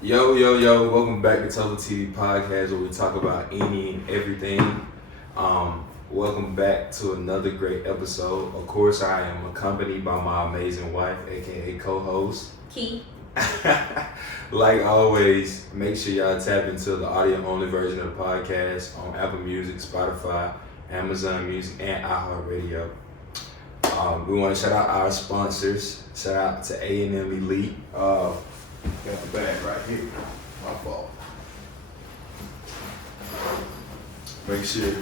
Yo, welcome back to TopherTvPodcast where we talk about any and everything. Welcome back to another great episode. Of course, I am accompanied by my amazing wife, aka co-host. Key. Like always, make sure y'all tap into the audio-only version of the podcast on Apple Music, Spotify, Amazon Music, and iHeartRadio. We want to shout out our sponsors. Shout out to A&M Elite. Got the bag right here. My fault. Make sure.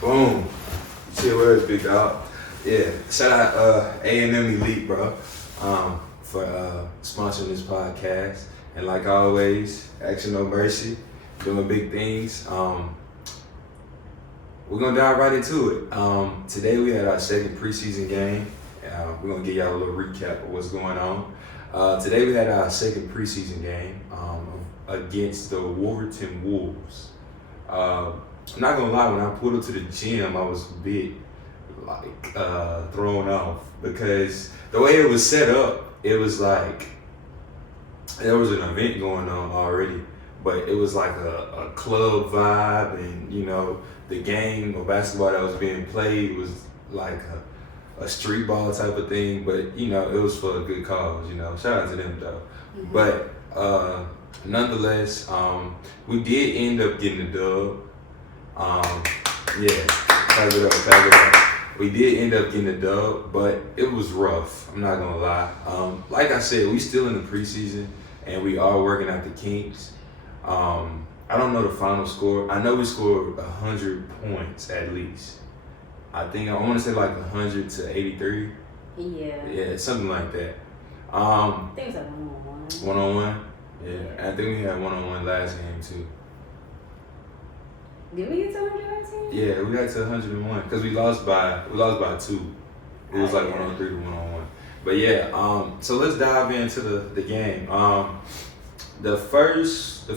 Boom. You see where it's big dog? Yeah. Shout out A&M Elite, bro. For sponsoring this podcast. And like always, Action No Mercy, doing big things. We're gonna dive right into it. Today we had our second preseason game. We're gonna give y'all a little recap of what's going on. Today we had our second preseason game against the Wolverton Wolves. I'm not gonna lie, when I pulled up to the gym, I was a bit thrown off because the way it was set up, it was like there was an event going on already, but it was like a club vibe, and the game of basketball that was being played was like a street ball type of thing, but it was for a good cause. Shout out to them though. Mm-hmm. But nonetheless, we did end up getting the dub. Pass it up. We did end up getting the dub, but it was rough. I'm not gonna lie. Like I said, we still in the preseason, and we are working out the kinks. I don't know the final score. I know we scored 100 points at least. I want to say like 100 to 83. Yeah, something like that. I think it was like 1-on-1. 1-on-1? Yeah. I think we had 1-on-1 last game too. Did we get to 100 last game? Yeah, we got to 101 because we lost by 2. It was like 103 to 1-on-1. But yeah, so let's dive into the game. The first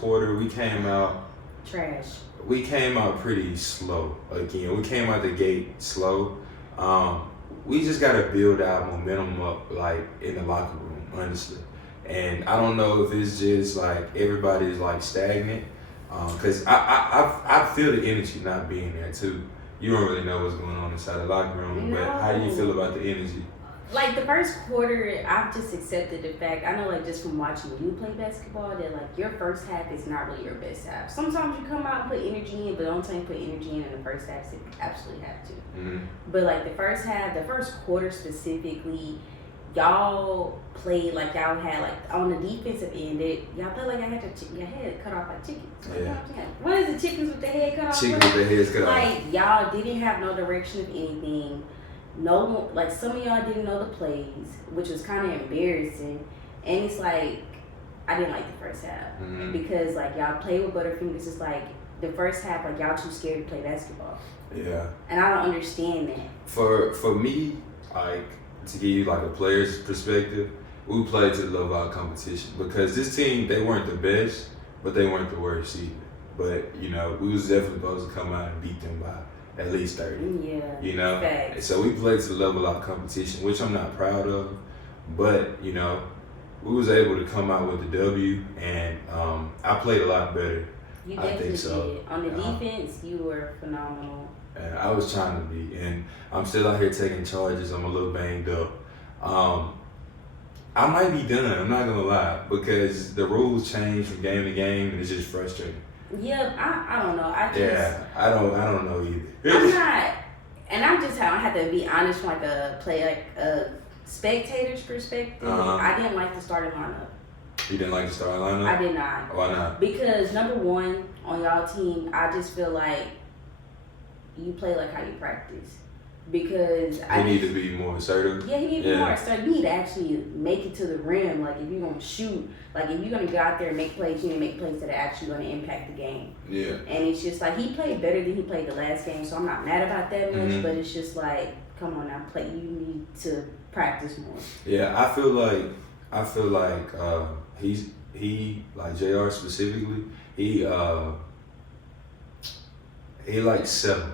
quarter we came out trash. We came out pretty slow again. We came out the gate slow. We just gotta build our momentum up like in the locker room, honestly. And I don't know if it's just like everybody's like stagnant. Cause I feel the energy not being there too. You don't really know what's going on inside the locker room, but how do you feel about the energy? Like the first quarter, I've just accepted the fact. I know, like just from watching you play basketball, that like your first half is not really your best half. Sometimes you come out and put energy in, but don't tell you put energy in the first half. So you absolutely have to. Mm-hmm. But like the first quarter specifically, y'all played like y'all had like on the defensive end. Y'all played like your head cut off like chickens. Yeah. What is the chickens with the head cut off? Chickens with their heads cut off. Like y'all didn't have no direction of anything. No, like some of y'all didn't know the plays, which was kind of embarrassing. And it's like, I didn't like the first half because like y'all play with Butterfingers. It's like the first half, like y'all too scared to play basketball. Yeah. And I don't understand that. For me, like to give you like a player's perspective, we played to the level of our competition because this team, they weren't the best, but they weren't the worst either. But we was definitely supposed to come out and beat them by at least 30. Yeah. Facts. So we played to the level of our competition, which I'm not proud of. But, we was able to come out with the W, and I played a lot better. You definitely think so. did. On the defense, you were phenomenal. And I was trying to be, and I'm still out here taking charges. I'm a little banged up. I might be done, I'm not gonna lie, because the rules change from game to game, and it's just frustrating. Yeah, I don't know. I don't know either. I'm not, and I'm just I have to be honest from like a spectator's perspective. I didn't like the starting lineup. You didn't like the starting lineup? I did not. Why not? Because number one, on y'all team, I just feel like you play like how you practice. Because you need to be more assertive. Yeah, you need to be more assertive. You need to actually make it to the rim. Like if you're gonna shoot, like if you're gonna go out there and make plays, you need to make plays that are actually gonna impact the game. Yeah. And it's just like he played better than he played the last game, so I'm not mad about that much. But it's just like, come on now, play. You need to practice more. Yeah, I feel like he like JR specifically, he like 7.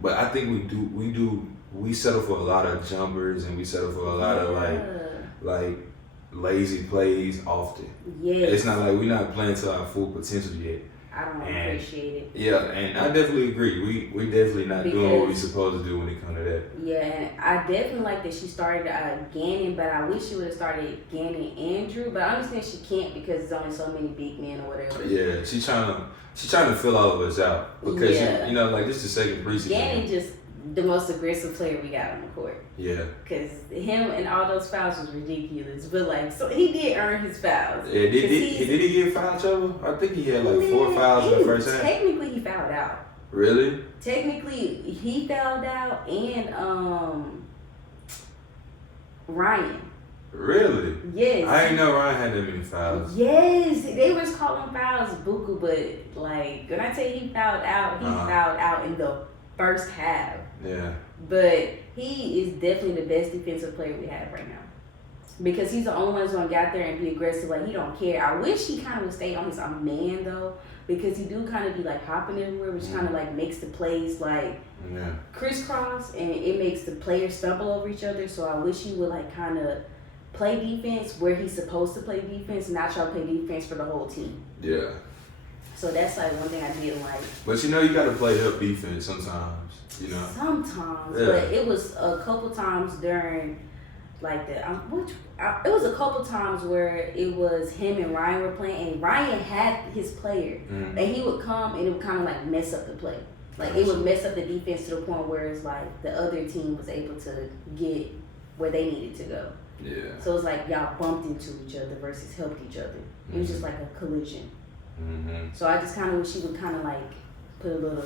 But I think we settle for a lot of jumpers, and we settle for a lot of like lazy plays often. Yes. It's not like we're not playing to our full potential yet. I don't appreciate it. Yeah, and I definitely agree. We definitely not doing what we're supposed to do when it comes to that. Yeah, and I definitely like that she started Gannon, but I wish she would have started Gannon and Drew. But I understand she can't because there's only so many big men or whatever. Yeah, she's trying to fill all of us out because you know, like this is the second preseason. Gannon just the most aggressive player we got on the court. Yeah. Because him and all those fouls was ridiculous. But, like, so he did earn his fouls. Yeah, did he get foul trouble? I think he had like 4 fouls in the first half. Technically, he fouled out. Really? Technically, he fouled out and Ryan. Really? Yes. I didn't know Ryan had that many fouls. Yes. They was calling fouls buku, but, like, when I tell you he fouled out, fouled out in the first half. Yeah. But he is definitely the best defensive player we have right now. Because he's the only one who's going to get out there and be aggressive. Like, he don't care. I wish he kind of would stay on his own man, though. Because he do kind of be, like, hopping everywhere, which kind of, like, makes the plays, like, crisscross. And it makes the players stumble over each other. So I wish he would, like, kind of play defense where he's supposed to play defense and not try to play defense for the whole team. Yeah. So that's, like, one thing I didn't like. But, you know, you got to play help defense sometimes. You know? Sometimes, yeah. But it was a couple times during, like it was a couple times where it was him and Ryan were playing, and Ryan had his player, and he would come and it would kind of like mess up the play, like it would mess up the defense to the point where it's like the other team was able to get where they needed to go. Yeah. So it's like y'all bumped into each other versus helped each other. It was just like a collision. So I just kind of wish he would kind of like put a little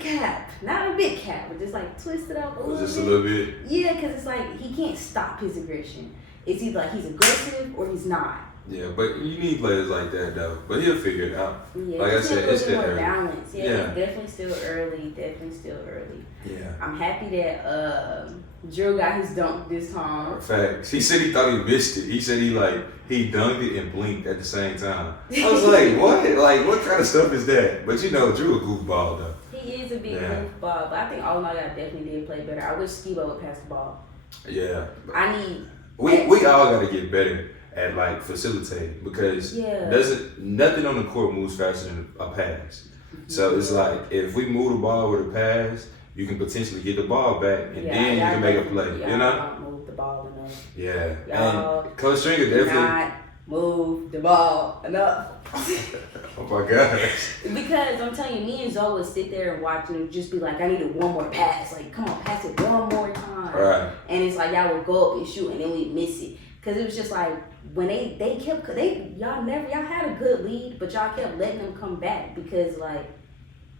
cap, not a big cap, but just like twist it up a little bit. Just a little bit? Yeah, because it's like he can't stop his aggression. It's either like he's aggressive or he's not. Yeah, but you need players like that though. But he'll figure it out. Yeah, like I said, it's still early. Balance. Yeah, it's definitely still early. Yeah. I'm happy that Drew got his dunk this time. Facts. He said he thought he missed it. He said he dunked it and blinked at the same time. I was like, what? Like, what kind of stuff is that? But you know, Drew a goofball though. He is a big goofball, but I think all in all, y'all definitely did play better. I wish Skibo would pass the ball. Yeah. We all got to get better at like facilitating because nothing on the court moves faster than a pass. So it's like if we move the ball with a pass, you can potentially get the ball back and then you can make a play. You know? Don't move the ball enough. Yeah. Y'all and Coach Stringer definitely not move the ball enough. Oh my gosh. Because I'm telling you, me and Zoe would sit there and watch and just be like, I needed one more pass. Like, come on, pass it one more time. Right. And it's like y'all would go up and shoot and then we'd miss it. Because it was just like when y'all had a good lead, but y'all kept letting them come back because like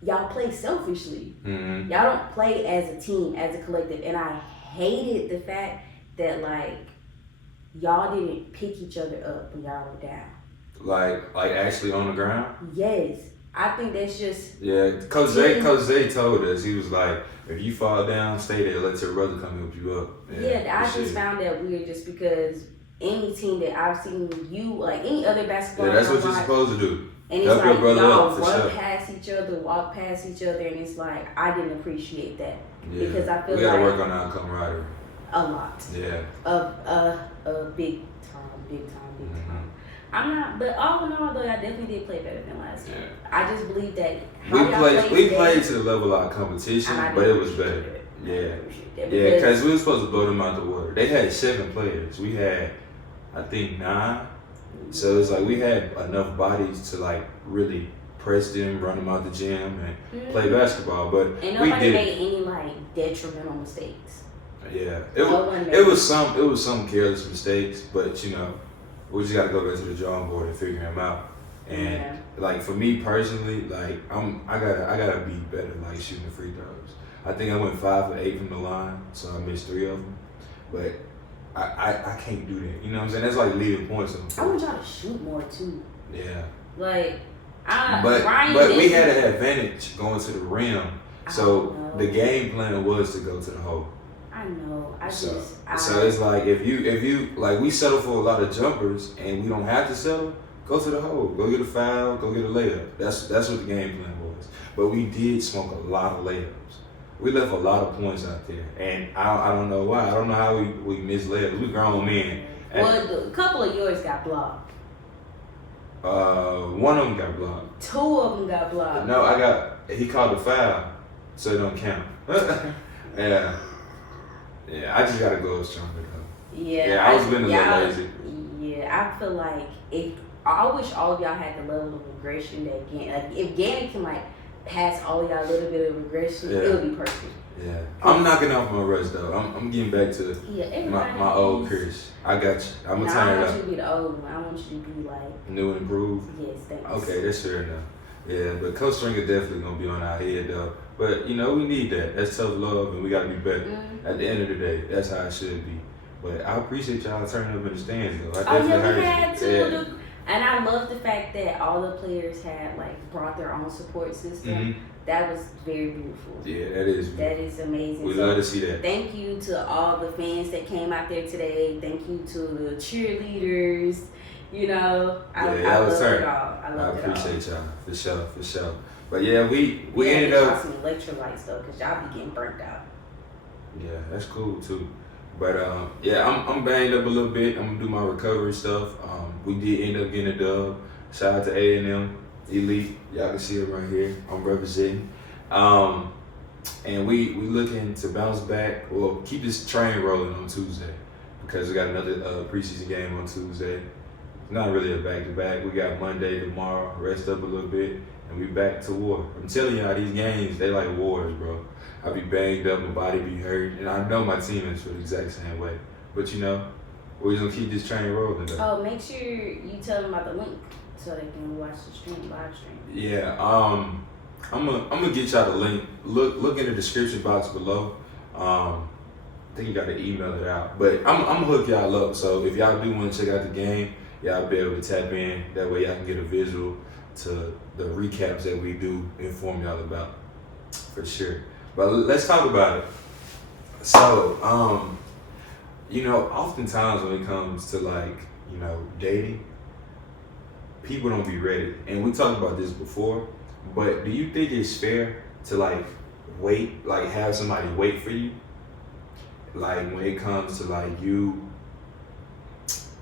y'all play selfishly. Y'all don't play as a team, as a collective. And I hated the fact that like y'all didn't pick each other up when y'all were down. Like actually on the ground? Yes. I think that's just Coach Zay told us, he was like, if you fall down, stay there, let your brother come help you up. I just found that weird just because any team that I've seen you, like any other basketball that's what you're supposed to do. And it's help like your brother y'all up, for run sure. past each other, walk past each other, and it's like I didn't appreciate that because I feel we gotta work on our camaraderie. A lot. Yeah. Big time. I'm not, but all in all though, I definitely did play better than last year. I just believe that we played to the level of our competition, but it was better. Yeah, because we were supposed to blow them out the water. They had 7 players. We had, I think, 9. So it's like we had enough bodies to like really press them, run them out the gym, and play basketball. But and nobody made any like detrimental mistakes. Yeah, it was some careless mistakes, but you know, we just gotta go back to the drawing board and figure them out. And like for me personally, like I gotta be better like shooting the free throws. I think I went 5 for 8 from the line, so I missed 3 of them. But I can't do that. You know what I'm saying? That's like leading points on the court. I want y'all to shoot more too. Yeah. Like but we had an advantage going to the rim. So the game plan was to go to the hole. I know. So it's like if you like we settle for a lot of jumpers and we don't have to settle, go to the hole, go get a foul, go get a layup. That's what the game plan was. But we did smoke a lot of layups. We left a lot of points out there, and I don't know why. I don't know how we missed layups. We grown men, Well, a couple of yours got blocked. One of them got blocked. 2 of them got blocked. No, he called a foul, so it don't count. Yeah, I just gotta go stronger though. Yeah, I was being a little lazy. Yeah, I feel like I wish all of y'all had the level of aggression that Gannon. Like if Gannon can like pass all of y'all a little bit of aggression, it would be perfect. Yeah, I'm knocking off my rust though. I'm getting back to my old Chris. I got you. I'm gonna turn it up. I want you to be the old one. I want you to be like new and improved. Yes, thanks. Okay, that's fair enough. Yeah, but Coach Stringer definitely gonna be on our head though. But we need that. That's tough love, and we gotta be better. Mm-hmm. At the end of the day, that's how it should be. But I appreciate y'all turning up in the stands though. I definitely had to. Yeah. And I love the fact that all the players had brought their own support system. Mm-hmm. That was very beautiful. Yeah, that is beautiful. That is amazing. We love to see that. Thank you to all the fans that came out there today. Thank you to the cheerleaders. I love it all. I appreciate y'all for sure. But yeah, we ended up some electrolytes though, cause y'all be getting burnt out. Yeah, that's cool too. But I'm banged up a little bit. I'm gonna do my recovery stuff. We did end up getting a dub. Shout out to A&M Elite. Y'all can see it right here. I'm representing. And we looking to bounce back. Well, keep this train rolling on Tuesday because we got another preseason game on Tuesday. It's not really a back-to-back. We got Monday tomorrow. Rest up a little bit, and we back to war. I'm telling y'all, these games, they like wars, bro. I be banged up, my body be hurt, and I know my team is for the exact same way. But we're just gonna keep this train rolling though. Oh, make sure you tell them about the link so they can watch the live stream. Yeah, I'm gonna get y'all the link. Look in the description box below. I think you gotta email it out. But I'm gonna hook y'all up. So if y'all do want to check out the game, y'all be able to tap in. That way y'all can get a visual to the recaps that we do inform y'all about for sure. But let's talk about it. So, oftentimes when it comes to dating, people don't be ready. And we talked about this before, but do you think it's fair to wait, have somebody wait for you? When it comes to you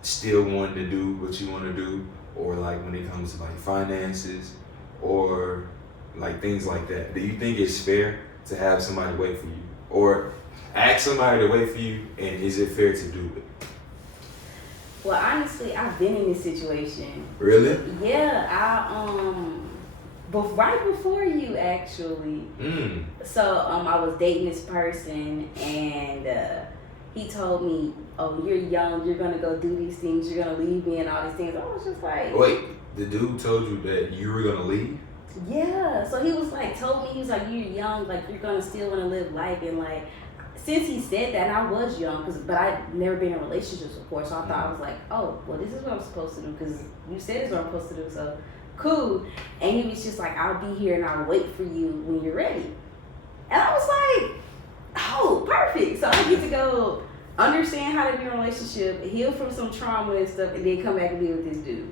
still wanting to do what you want to do, or when it comes to finances or things like that. Do you think it's fair to have somebody wait for you, or ask somebody to wait for you, and is it fair to do it? Well, honestly, I've been in this situation. Really? Yeah, right before you actually. So I was dating this person, and he told me, "Oh, you're young. You're gonna go do these things. You're gonna leave me and all these things." I was just like, "Wait, the dude told you that you were gonna leave?" Yeah. So he was told me, he was like, "You're young. You're gonna still wanna live life." And since he said that, and I was young, but I'd never been in relationships before, so I thought I was like, "Oh, well, this is what I'm supposed to do because you said this is what I'm supposed to do." So cool. And he was just like, "I'll be here and I'll wait for you when you're ready." And I was like, "Oh, perfect." So I get to go understand how to be in a relationship, heal from some trauma and stuff, and then come back and be with this dude.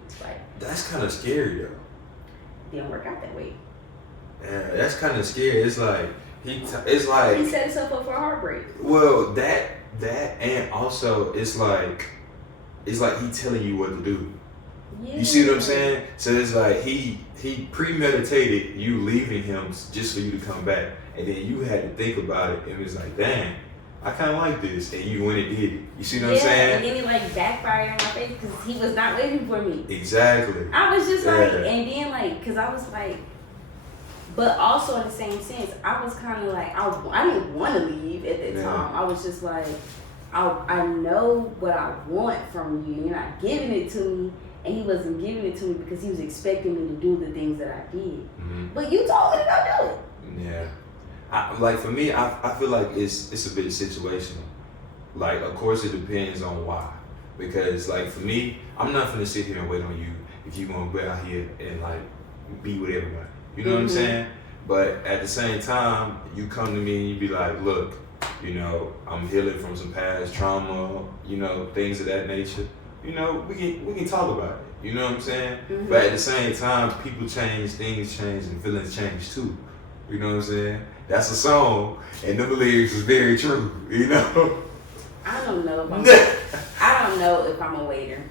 That's kind of scary though. Didn't work out that way. Yeah, that's kind of scary. It's he set himself up for a heartbreak. Well, that and also it's he telling you what to do. Yeah. You see what I'm saying? So it's he premeditated you leaving him just for you to come back, and then you had to think about it, and it was dang, I kind of like this, and you went and did it. You see what I'm saying? And then it backfired in my face because he was not waiting for me. Exactly. I was just and then because I was but also in the same sense, I was kind of I didn't want to leave at that time. I was just I know what I want from you. You're not giving it to me, and he wasn't giving it to me because he was expecting me to do the things that I did. Mm-hmm. But you told me to go do it. Yeah. For me, I feel it's a bit situational. Of course, it depends on why. Because, for me, I'm not gonna sit here and wait on you if you're gonna go out here and be with everybody. You know what I'm saying? But at the same time, you come to me and you be like, "Look, I'm healing from some past trauma. Things of that nature. We can talk about it. You know what I'm saying? Mm-hmm. But at the same time, people change, things change, and feelings change too. You know what I'm saying? That's a song, and the lyrics is very true. I don't know about that. I don't know if I'm a waiter.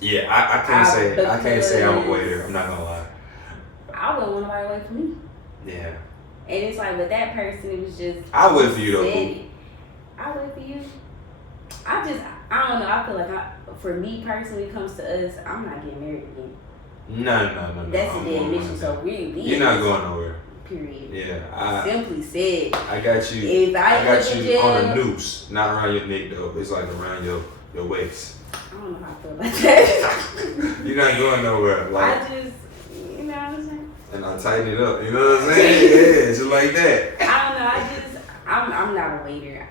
Yeah, I can't say I'm a waiter. I'm not gonna lie. I wouldn't want nobody to wait for me. Yeah. And it's like with that person, it was just. I wait for you though. I wait for you. I don't know. I feel like for me personally, when it comes to us, I'm not getting married again. No. That's a dead mission. So you're not going nowhere. Period. Yeah. Simply said. I got you. If I got you on a noose, not around your neck though. It's like around your waist. I don't know how I feel about that. You're not going nowhere. Like, I just, you know what I'm saying? And I tighten it up. You know what I'm saying? Yeah, just like that. I don't know. I'm not a waiter.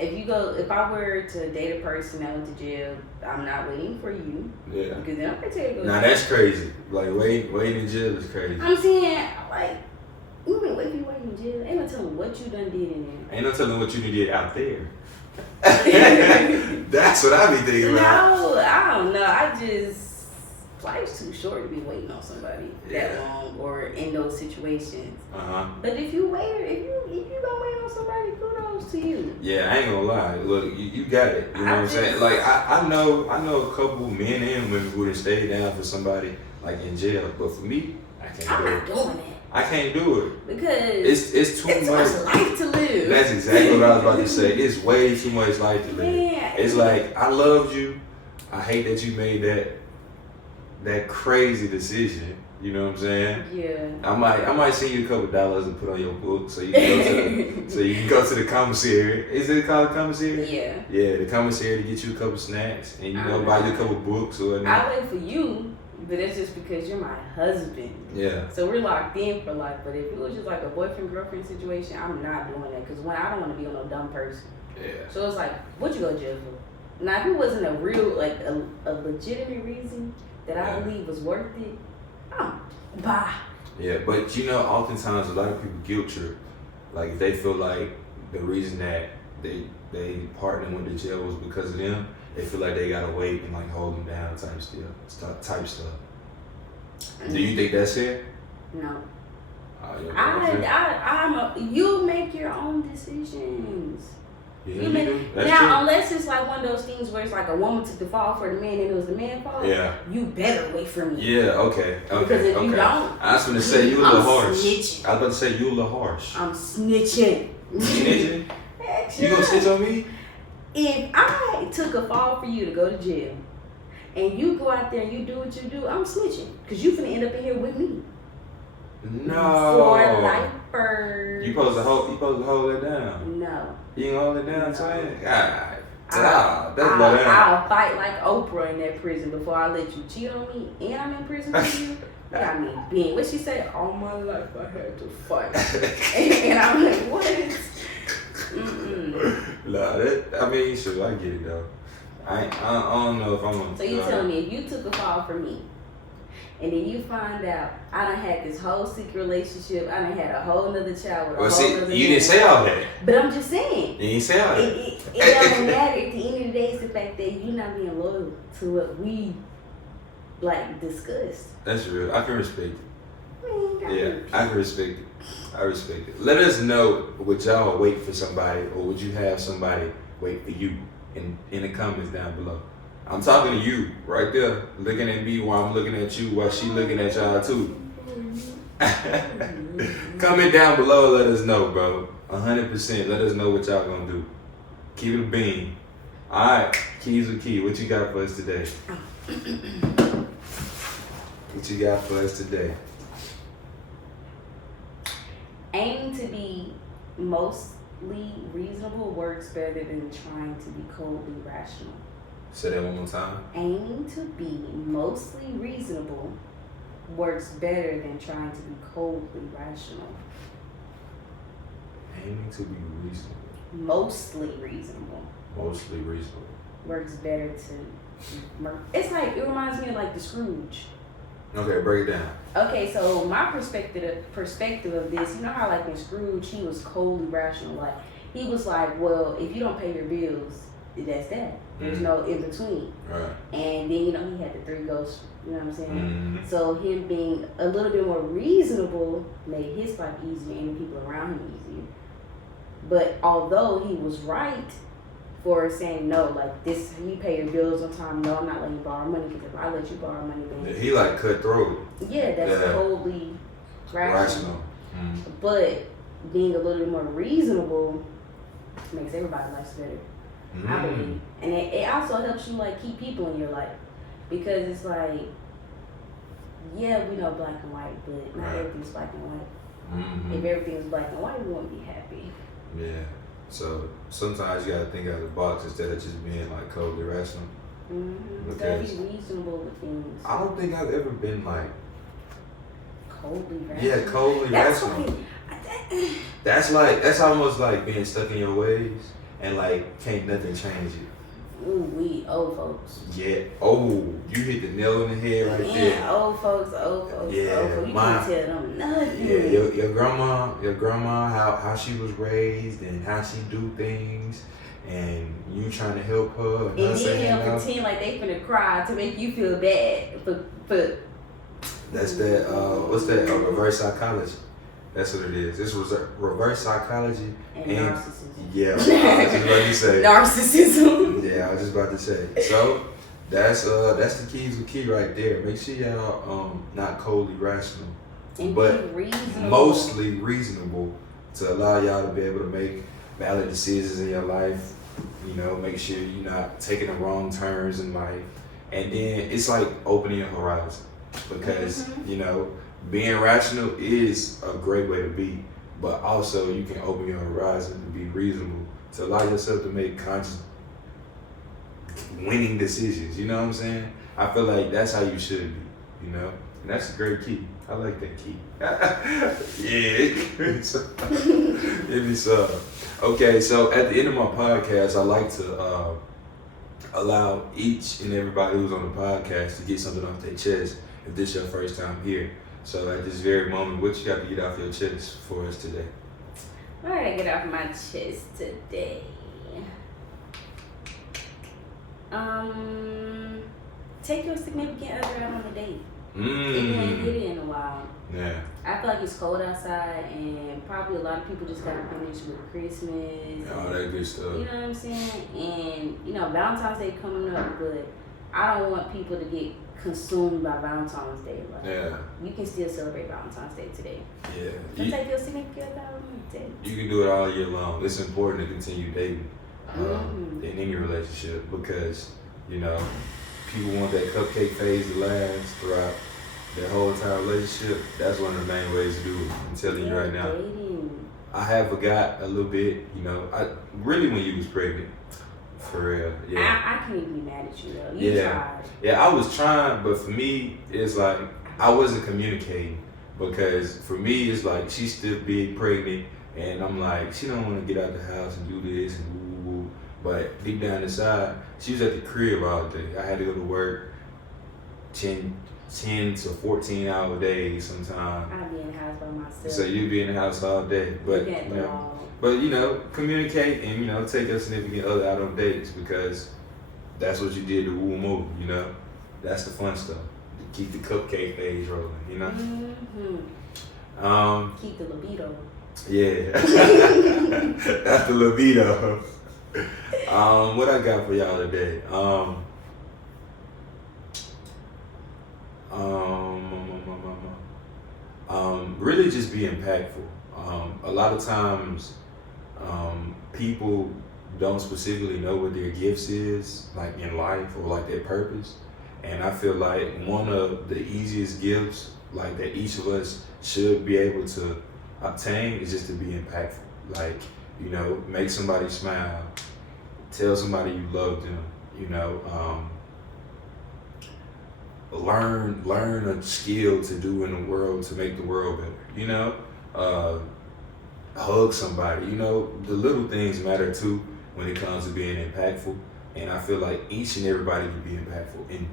If I were to date a person that went to jail, I'm not waiting for you. Yeah. Because then I'm gonna tell you to go. Now that's crazy. Like waiting in jail is crazy. I'm saying like. You been waiting in jail. Ain't no telling what you done did in there. Ain't no telling what you did out there. That's what I be thinking about. No, I don't know. Life's too short to be waiting on somebody that long or in those situations. But if you gonna wait on somebody, kudos to you. Yeah, I ain't gonna lie. Look, you got it. You know what I'm saying? Like I know a couple men and women who would stay down for somebody like in jail, but for me, I can't do it. I'm not doing it. I can't do it because it's too much life to live. That's exactly what I was about to say. It's way too much life to live. Yeah. It's like I loved you. I hate that you made that crazy decision. You know what I'm saying? Yeah. I might send you a couple dollars to put on your book so you can go to the commissary. Is it called commissary? Yeah. Yeah, the commissary to get you a couple snacks and buy you a couple books or whatnot. I wait for you. But that's just because you're my husband. Yeah. So we're locked in for life. But if it was just like a boyfriend-girlfriend situation, I'm not doing that. Because I don't want to be on no dumb person. Yeah. So it's like, what you go to jail for? Now, if it wasn't a real, like, a legitimate reason that I believe was worth it, bye. Yeah, but oftentimes a lot of people guilt trip. Like, if they feel like the reason that they partnered with the jail was because of them, they feel like they gotta wait and like hold them down type stuff. Do you think that's it? No. Yeah, you make your own decisions. Yeah, you do. That's now, true. unless it's like one of those things where it's like a woman took the fall for the man and it was the man's fault. Yeah. You better wait for me. Yeah. Okay. Because if you don't, I was gonna say you a little harsh. Snitching. I was about to say you a little harsh. I'm snitching. Snitching? You gonna snitch on me? If I took a fall for you to go to jail, and you go out there and you do what you do, I'm snitching. Because you finna end up in here with me. No. For lifers. You supposed to hold it down. No. You can hold it down, twin? God. I'll fight like Oprah in that prison before I let you cheat on me and I'm in prison for you. I mean, being what she said, all my life I had to fight. and I'm like, what? Nah, sure, I get it though. I don't know if I'm gonna. So you telling me if you took a fall for me, and then you find out I done had this whole secret relationship, I done had a whole nother child with a whole nother you didn't say all that. But I'm just saying. You didn't say all that. It doesn't matter. At the end of the day, it's the fact that you're not being loyal to what we discussed. That's real. I can respect it. I can respect it. I respect it. Let us know, would y'all wait for somebody or would you have somebody wait for you in the comments down below. I'm talking to you right there, looking at me while I'm looking at you while she looking at y'all too. Comment down below, let us know, bro. 100%. Let us know what y'all gonna do. Keep it a bean. Alright, Keys with Key, what you got for us today? What you got for us today? Aiming to be mostly reasonable works better than trying to be coldly rational. Say that one more time. Aiming to be mostly reasonable works better than trying to be coldly rational. Aiming to be reasonable. Mostly reasonable. Mostly reasonable. Works better to... It's like, it reminds me of like the Scrooge. Okay, break it down. Okay, so my perspective of this, you know how like in Scrooge, he was coldly rational. Like, he was like, well, if you don't pay your bills, that's that. There's no in between. Right. And then, he had the 3 ghosts, you know what I'm saying? Mm-hmm. So him being a little bit more reasonable made his life easier and the people around him easier. But although he was right, for saying no. Like this, you pay your bills on time. No, I'm not letting you borrow money because if I let you borrow money, then He like cutthroat. yeah, that's totally rational. But being a little bit more reasonable makes everybody's life better. I believe, and it also helps you like keep people in your life because it's like, yeah, we know black and white, but not everything's black and white. If everything was black and white, we wouldn't be happy. Yeah. So sometimes you gotta think out of the box instead of just being like coldly rational. You gotta be reasonable with things. I don't think I've ever been like coldly rational. Yeah, coldly rational. That's almost like being stuck in your ways and like can't nothing change you. Ooh, we old folks. Yeah. Oh, you hit the nail on the head right there. Yeah, old folks. Yeah, old folks. You can't tell them nothing. Yeah, your grandma, how she was raised and how she do things, and you trying to help her. And then they'll pretend like they finna cry to make you feel bad for. That's that. What's that? Reverse psychology. That's what it is. This was reverse psychology and narcissism. Yeah, I was just about to say. Narcissism. Yeah, I was just about to say. So that's the keys of key right there. Make sure y'all not coldly rational, and but reasonable. Mostly reasonable to allow y'all to be able to make valid decisions in your life. You know, make sure you're not taking the wrong turns in life, and then it's like opening your horizon because you know. Being rational is a great way to be, but also you can open your horizon and be reasonable to allow yourself to make conscious winning decisions. You know what I'm saying? I feel like that's how you should be, you know? And that's a great key. I like that key. Yeah. It be so. Okay, so at the end of my podcast, I like to allow each and everybody who's on the podcast to get something off their chest if this is your first time here. So at this very moment, what you got to get off your chest for us today? What I get off my chest today? Take your significant other out on a date. If you ain't did it in a while. Yeah. I feel like it's cold outside and probably a lot of people just got finished with Christmas. All that good stuff. You know what I'm saying? And, you know, Valentine's Day coming up, but I don't want people to get consumed by Valentine's Day. Like, yeah. You can still celebrate Valentine's Day today. Yeah. So take your significant other out on a date. You can do it all year long. It's important to continue dating in any relationship because, you know, people want that cupcake phase to last throughout their whole entire relationship. That's one of the main ways to do it. I'm telling you right now. Dating. I have forgot a little bit, you know. I really when you was pregnant. For real, yeah. I can't even be mad at you though. You tried. Yeah, I was trying, but for me, it's like I wasn't communicating because for me, it's like she's still big pregnant, and I'm like, she don't want to get out the house and do this and woo woo woo. But deep down inside, she was at the crib all day. I had to go to work 10 to 14-hour days sometimes. I'd be in the house by myself. So you'd be in the house all day, but you know. But, you know, communicate and, you know, take your significant other out on dates because that's what you did to woo them over, you know? That's the fun stuff. Keep the cupcake phase rolling, you know? Keep the libido. Yeah. That's the libido. What I got for y'all today? Really just be impactful. A lot of times, people don't specifically know what their gifts is, like in life or like their purpose. And I feel like one of the easiest gifts, like that each of us should be able to obtain is just to be impactful. Like, you know, make somebody smile, tell somebody you love them, you know, learn a skill to do in the world to make the world better, you know, hug somebody, you know, the little things matter too when it comes to being impactful. And I feel like each and everybody can be impactful in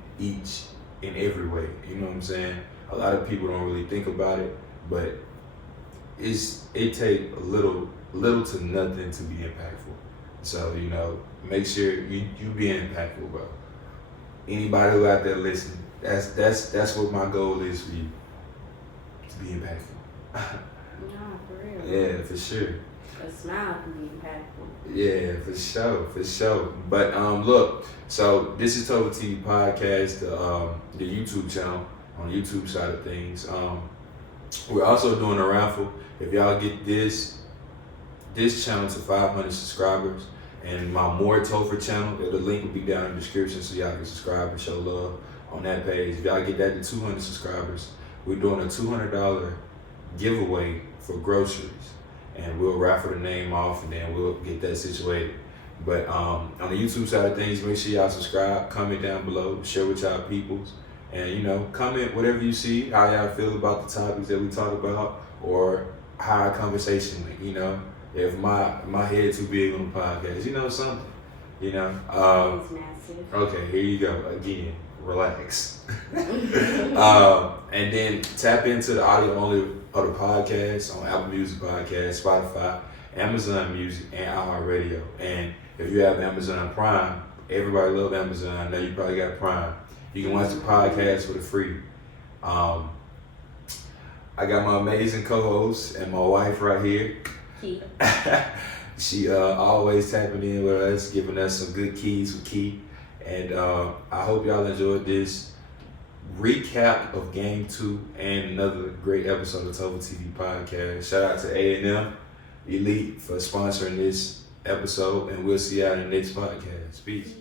every way, you know what I'm saying? A lot of people don't really think about it, but it take a little to nothing to be impactful. So, you know, make sure you be impactful, bro. Anybody who out there listening, that's what my goal is for you, to be impactful. Nah, for real. Yeah, for sure. A smile can be impactful. Yeah, for sure. But look, so this is TopherTvPodcast, the YouTube channel on the YouTube side of things. We're also doing a raffle. If y'all get this channel to 500 subscribers, and my More Topher channel, the link will be down in the description so y'all can subscribe and show love on that page. If y'all get that to 200 subscribers, we're doing a $200 giveaway for groceries, and we'll raffle the name off, and then we'll get that situated. But on the YouTube side of things, make sure y'all subscribe, comment down below, share with y'all peoples, and comment whatever you see, how y'all feel about the topics that we talk about, or how our conversation went. If my head too big on the podcast, something. It's massive. Okay, here you go again. Relax. And then tap into the audio only of the podcast on Apple Music Podcast, Spotify, Amazon Music, and iHeartRadio. And if you have Amazon Prime, everybody love Amazon. I know you probably got Prime. You can watch the podcast for the free. I got my amazing co-host and my wife right here. She always tapping in with us, giving us some good keys with Key. And I hope y'all enjoyed this recap of Game 2 and another great episode of TopherTvPodcast. Shout out to A&M Elite for sponsoring this episode, and we'll see y'all in the next podcast. Peace.